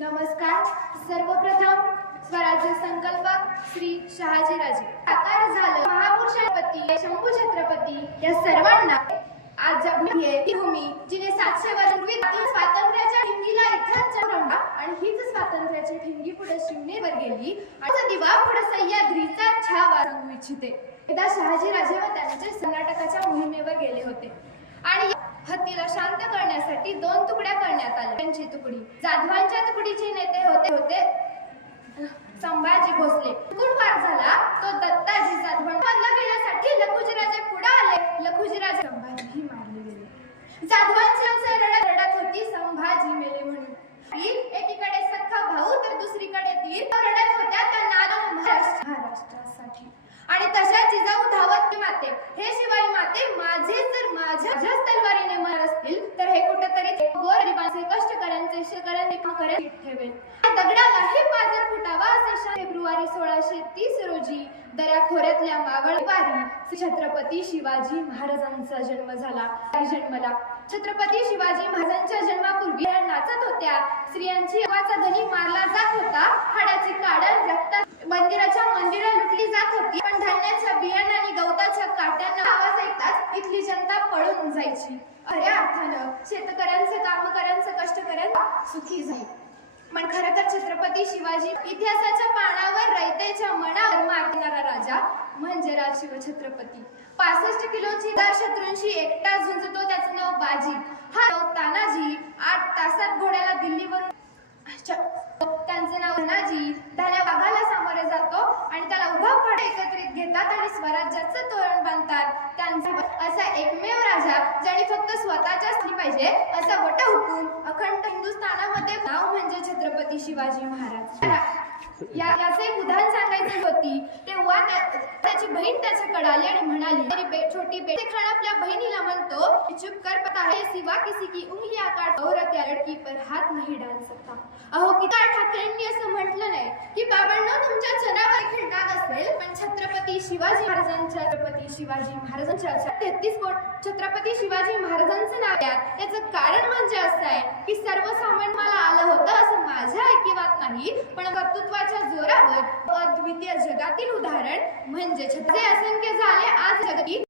नमस्कार. सर्वप्रथम स्वराज्य संकल्प श्री शहाजीराजे. साकार झालं. महापुरुषपती शंभू छत्रपती या सर्वांना आज जगली भूमी जिने सातशे वर्षांपूर्वी स्वातंत्र्याच्या ठिंगीला इथेच रंगा आणि हीच स्वातंत्र्याची ठिंगी पुढे शिवनेवर गेली. आणि दिवा पुढे सह्याद्रीचा छावा रंगू इच्छिते. एकदा शहाजीराजे व त्यांचे कर्नाटकाच्या मोहिमेवर गेले होते. आणि हत्तीला शांत करण्यासाठी दोन तुकड्या करण्यात आल्या. त्यांची तुकडी. जाधवांच्या तुकडीचे नेते होते होते संभाजी भोसले. तुकून झाला तो दत्ताजी जाधवां बंद घेण्यासाठी लखुजीराजे पुढे आले. लखुजीराजे संभाजी मारले गेले. जाधवांची माणसं रडत रडत होती संभाजी मेले म्हणून. एकीकडे सख्खा भाऊ तर दुसरीकडे तीर. रडत होत्या त्या नारो महाराष्ट्रासाठी. आणि तशा जिजाऊ धावत शेतकऱ्यांचे करेल ठेवेल दगडालाही पाजर फुटावा असे फेब्रुवारी सोळाशे तीस रोजी दऱ्या खोऱ्यातल्या मावळ छत्रपती शिवाजी महाराजांचा जन्म झाला. जन्मला. छत्रपती शिवाजी महाराजांच्या जन्मापूर्वी नाचत होत्या. स्त्रियांची अवाचा धनी मारला जात होता. हाडाची काडण रक्तात मंदिराच्या मंदिरा लुटली जात होती. पण धान्याच्या बियाणं आणि गवताच्या काट्यांना आवाज इथली जनता पळून जायची. खऱ्या अर्थानं शेतकऱ्यांचं कामकऱ्यांचं कष्टकऱ्यांचं सुखी झाली. पण खरं तर छत्रपती शिवाजी इतिहासाच्या पानावर रयतेच्या मनावर मारणारा राजा म्हणजे राजशिव छत्रपती. पासष्ट किलोची दर शत्रूंशी एकटा झुंजतो त्याचं नाव बाजी. हा तानाजी आठ तासात घोड्याला दिल्लीवरून त्यांचं नाव धनाजी धान्या वाघाला सामोरे जातो आणि त्याला उभा फड एकत्रित घेतात आणि स्वराज्याचं तोरण बांधतात. त्यांचा असा एकमेव राजा ज्याने फक्त स्वतःच्या स्त्री पाहिजे असा वट हुकूम अखंड हिंदुस्थानामध्ये नाव म्हणजे छत्रपती शिवाजी महाराज. या याचे एक उदाहरण सांगायचे होती. तेव्हा त्या- त्याची बहीण त्याच्याकडे आली आणि म्हणाली बे, छोटी बेटे खान आपल्या बहिणीला म्हणतो की चुप कर पता है सिवा किसी की उंगलिया काट औरत या लडकी पर हात नाही डाल सकता. अहो किती ठाकरेंनी असं म्हटलं नाही की बाबांना तुमच्या चनावर खिंडाग असेल पण छत्रपती शिवाजी महाराजांच्या छत्रपती शिवाजी महाराजांच्या तेहतीस कोट छत्रपती शिवाजी महाराजांचं नाव यात याचं कारण म्हणजे असं आहे की सर्वसामान्य मला आलं होतं असं माझ्या ऐकिवात नाही पण कर्तृत्वाच्या जोरावर अद्वितीय जगातील उदाहरण म्हणजे छत्रपती असंख्य झाले आज जगती